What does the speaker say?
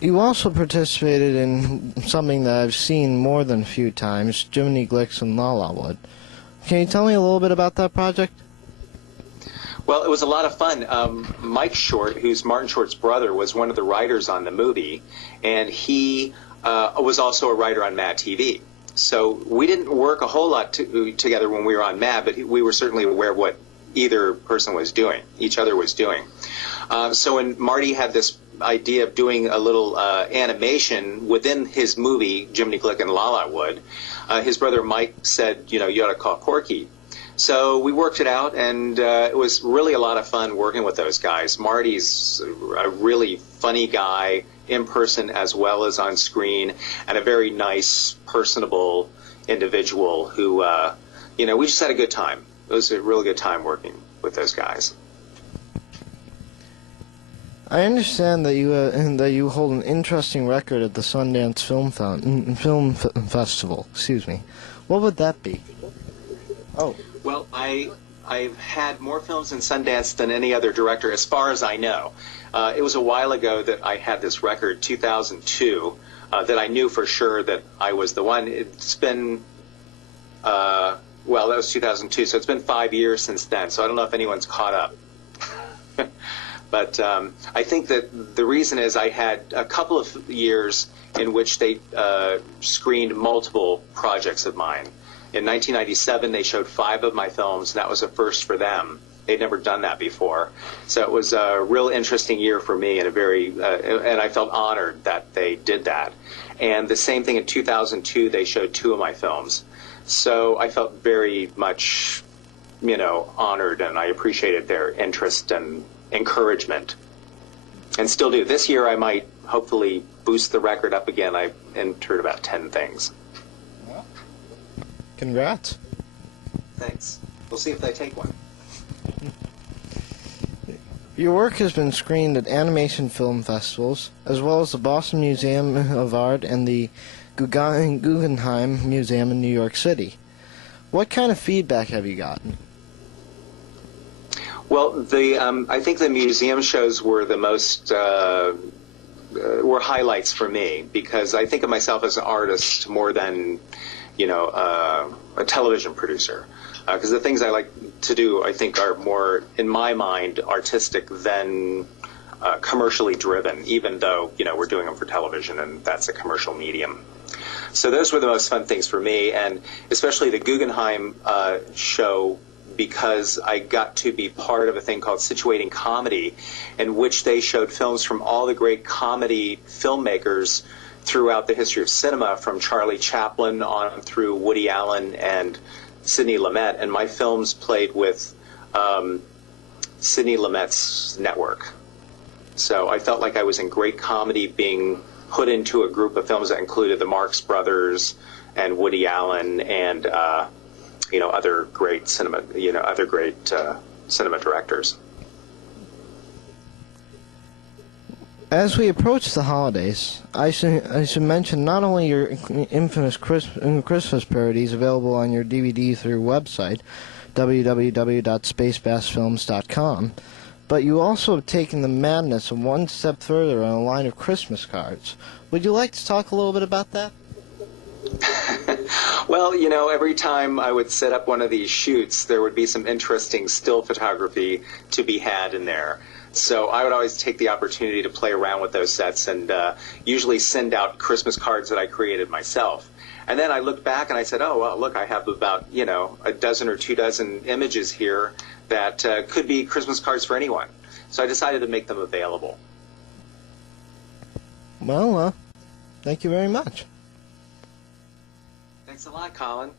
You also participated in something that I've seen more than a few times, Jiminy Glick's and La La Wood. Can you tell me a little bit about that project? Well, it was a lot of fun. Mike Short, who's Martin Short's brother, was one of the writers on the movie, and he was also a writer on Mad TV. So we didn't work a whole lot together when we were on Mad, but we were certainly aware of what either person was doing, each other was doing. So when Marty had this idea of doing a little animation within his movie, Jiminy Glick and La La Wood, his brother Mike said, you ought to call Corky. So we worked it out, and it was really a lot of fun working with those guys. Marty's a really funny guy in person as well as on screen, and a very nice, personable individual who, we just had a good time. It was a really good time working with those guys. I understand that you hold an interesting record at the Sundance Festival. Excuse me. What would that be? Oh. Well, I've had more films in Sundance than any other director, as far as I know. It was a while ago that I had this record, 2002, that I knew for sure that I was the one. It's been, that was 2002, so it's been 5 years since then, so I don't know if anyone's caught up. But I think that the reason is I had a couple of years in which they screened multiple projects of mine. In 1997, they showed 5 of my films, and that was a first for them. They'd never done that before. So it was a real interesting year for me, and and I felt honored that they did that. And the same thing in 2002, they showed 2 of my films. So I felt very much, honored, and I appreciated their interest and encouragement, and still do. This year I might hopefully boost the record up again. I entered about 10 things. Well, congrats. Thanks. We'll see if they take one. Your work has been screened at animation film festivals, as well as the Boston Museum of Art and the Guggenheim Museum in New York City. What kind of feedback have you gotten? Well, I think the museum shows were the most were highlights for me, because I think of myself as an artist more than a television producer. Because the things I like to do, I think, are more, in my mind, artistic than commercially driven, even though we're doing them for television and that's a commercial medium. So those were the most fun things for me, and especially the Guggenheim show, because I got to be part of a thing called Situating Comedy, in which they showed films from all the great comedy filmmakers throughout the history of cinema, from Charlie Chaplin on through Woody Allen and Sidney Lumet, and my films played with Sidney Lumet's network. So I felt like I was in great comedy being put into a group of films that included the Marx Brothers and Woody Allen and other great cinema, cinema directors. As we approach the holidays, I should mention not only your infamous Christmas parodies available on your DVD through website, www.spacebassfilms.com, but you also have taken the madness one step further on a line of Christmas cards. Would you like to talk a little bit about that? Well, every time I would set up one of these shoots, there would be some interesting still photography to be had in there. So I would always take the opportunity to play around with those sets and usually send out Christmas cards that I created myself. And then I looked back and I said, oh, well, look, I have about, a dozen or 2 dozen images here that could be Christmas cards for anyone. So I decided to make them available. Well, thank you very much. Thanks a lot, Colin.